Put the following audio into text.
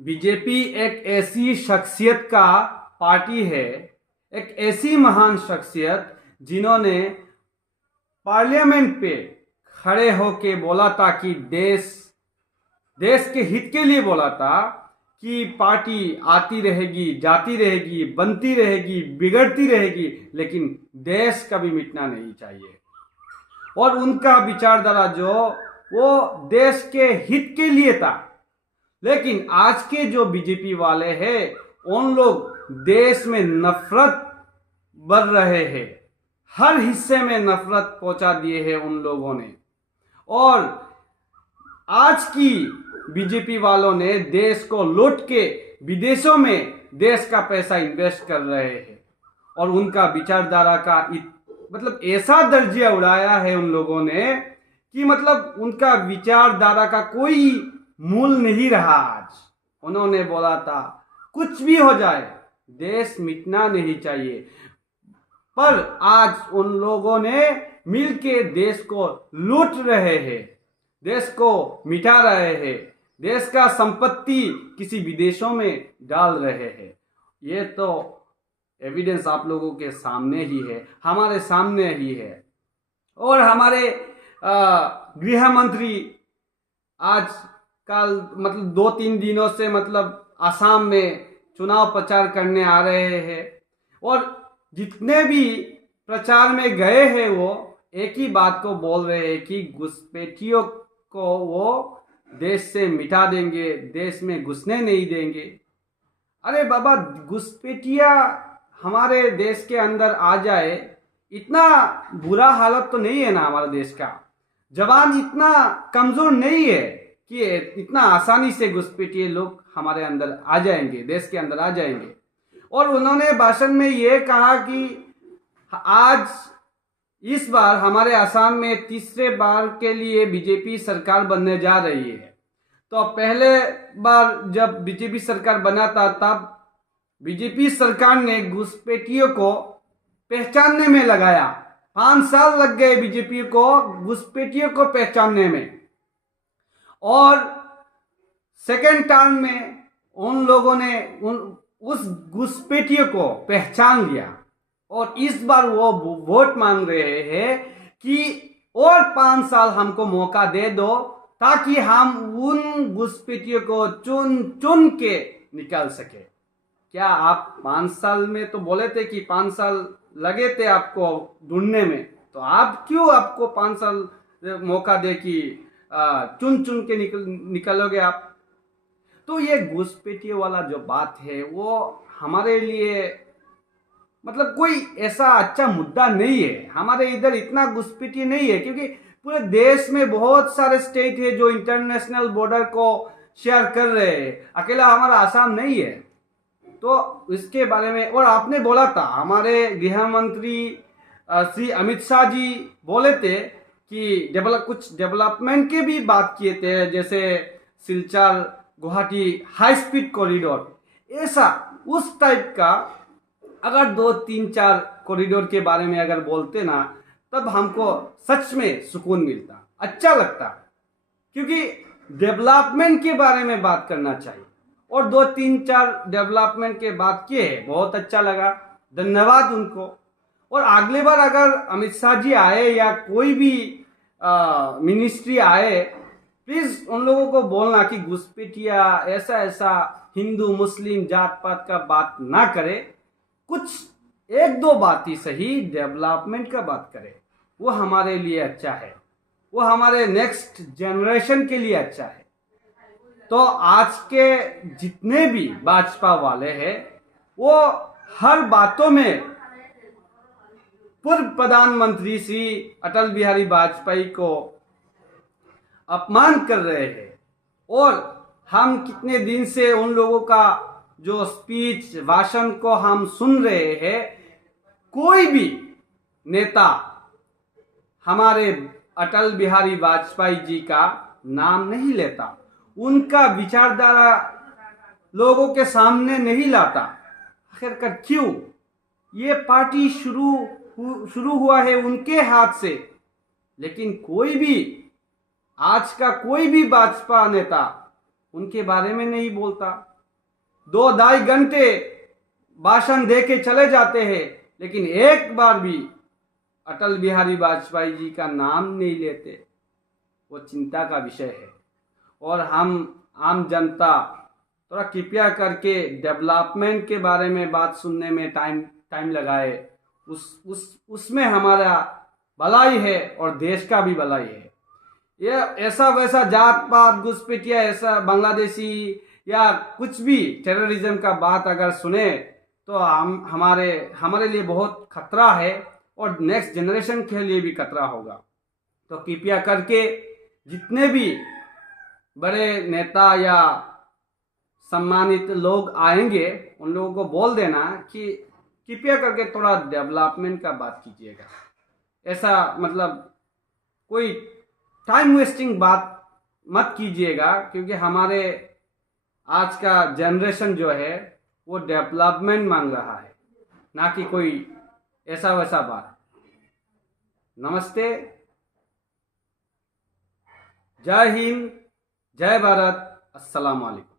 BJP एक ऐसी शख्सियत का पार्टी है, एक ऐसी महान शख्सियत जिन्होंने पार्लियामेंट पे खड़े होके बोला था कि देश के हित के लिए बोला था कि पार्टी आती रहेगी, जाती रहेगी, बनती रहेगी, बिगड़ती रहेगी, लेकिन देश कभी मिटना नहीं चाहिए। और उनका विचारधारा जो वो देश के हित के लिए था। लेकिन आज के जो बीजेपी वाले हैं, उन लोग देश में नफरत बढ़ रहे हैं, हर हिस्से में नफरत पहुंचा दिए हैं उन लोगों ने। और आज की बीजेपी वालों ने देश को लूट के विदेशों में देश का पैसा इन्वेस्ट कर रहे हैं। और उनका विचारधारा का मतलब ऐसा दर्जा उड़ाया है उन लोगों ने कि मतलब उनका विचारधारा का कोई मूल नहीं रहा। आज उन्होंने बोला था कुछ भी हो जाए देश मिटना नहीं चाहिए, पर आज उन लोगों ने मिलके देश को लूट रहे हैं, देश को मिटा रहे हैं, देश का संपत्ति किसी विदेशों में डाल रहे हैं। ये तो एविडेंस आप लोगों के सामने ही है, हमारे सामने ही है। और हमारे गृह मंत्री आज कल मतलब 2-3 दिनों से मतलब असम में चुनाव प्रचार करने आ रहे हैं। और जितने भी प्रचार में गए हैं वो एक ही बात को बोल रहे हैं कि घुसपैठियों को वो देश से मिटा देंगे, देश में घुसने नहीं देंगे। अरे बाबा, घुसपैठिया हमारे देश के अंदर आ जाए, इतना बुरा हालत तो नहीं है ना हमारे देश का। जवान इतना कमजोर नहीं है कि इतना आसानी से घुसपैठिए लोग हमारे अंदर आ जाएंगे, देश के अंदर आ जाएंगे। और उन्होंने भाषण में ये कहा कि आज इस बार हमारे असम में तीसरे बार के लिए बीजेपी सरकार बनने जा रही है। तो पहले बार जब बीजेपी सरकार बना था तब बीजेपी सरकार ने घुसपैठियों को पहचानने में लगाया। 5 साल लग गए बीजेपी को घुसपैठियों को पहचानने में। और सेकेंड टर्म में उन लोगों ने उस घुसपैठियों को पहचान लिया। और इस बार वो वोट मांग रहे हैं कि और 5 साल हमको मौका दे दो ताकि हम उन घुसपैठियों को चुन चुन के निकाल सके। क्या आप 5 साल में तो बोले थे कि 5 साल लगे थे आपको ढूंढने में, तो आप क्यों आपको 5 साल मौका दे कि चुन चुन के निकलोगे आप? तो ये घुसपैठियों वाला जो बात है वो हमारे लिए मतलब कोई ऐसा अच्छा मुद्दा नहीं है। हमारे इधर इतना घुसपैठी नहीं है क्योंकि पूरे देश में बहुत सारे स्टेट है जो इंटरनेशनल बॉर्डर को शेयर कर रहे हैं, अकेला हमारा आसाम नहीं है। तो इसके बारे में और आपने बोला था, हमारे गृह मंत्री श्री अमित शाह जी बोले थे कि कुछ डेवलपमेंट के भी बात किए थे, जैसे Silchar Guwahati high speed corridor, ऐसा उस टाइप का अगर 2-3-4 कॉरिडोर के बारे में अगर बोलते ना, तब हमको सच में सुकून मिलता, अच्छा लगता। क्योंकि डेवलपमेंट के बारे में बात करना चाहिए। और 2-3-4 डेवलपमेंट के बात किए, बहुत अच्छा लगा, धन्यवाद उनको। और अगली बार अगर अमित शाह जी आए या कोई भी मिनिस्ट्री आए, प्लीज उन लोगों को बोलना कि घुसपैठिया ऐसा ऐसा हिंदू मुस्लिम जात पात का बात ना करे, कुछ 1-2 बात ही सही डेवलपमेंट का बात करे। वो हमारे लिए अच्छा है, वो हमारे नेक्स्ट जनरेशन के लिए अच्छा है। तो आज के जितने भी भाजपा वाले हैं वो हर बातों में पूर्व प्रधानमंत्री श्री अटल बिहारी वाजपेयी को अपमान कर रहे हैं। और हम कितने दिन से उन लोगों का जो स्पीच भाषण को हम सुन रहे हैं, कोई भी नेता हमारे अटल बिहारी वाजपेयी जी का नाम नहीं लेता, उनका विचारधारा लोगों के सामने नहीं लाता। आखिरकार क्यों? ये पार्टी शुरू हुआ है उनके हाथ से, लेकिन कोई भी आज का कोई भी भाजपा नेता उनके बारे में नहीं बोलता। 2-2.5 घंटे भाषण दे के चले जाते हैं, लेकिन एक बार भी अटल बिहारी वाजपेयी जी का नाम नहीं लेते। वो चिंता का विषय है। और हम आम जनता थोड़ा कृपया करके डेवलपमेंट के बारे में बात सुनने में टाइम लगाए। उसमें हमारा भलाई है और देश का भी भलाई है। ये ऐसा वैसा जात पात घुसपैठिया ऐसा बांग्लादेशी या कुछ भी टेररिज्म का बात अगर सुने तो हमारे लिए बहुत खतरा है और नेक्स्ट जनरेशन के लिए भी खतरा होगा। तो कृपया करके जितने भी बड़े नेता या सम्मानित लोग आएंगे उन लोगों को बोल देना कि कृपया करके थोड़ा डेवलपमेंट का बात कीजिएगा। ऐसा मतलब कोई टाइम वेस्टिंग बात मत कीजिएगा, क्योंकि हमारे आज का जनरेशन जो है वो डेवलपमेंट मांग रहा है, ना कि कोई ऐसा वैसा बात। नमस्ते, जय हिंद, जय भारत, अस्सलाम वालेकुम।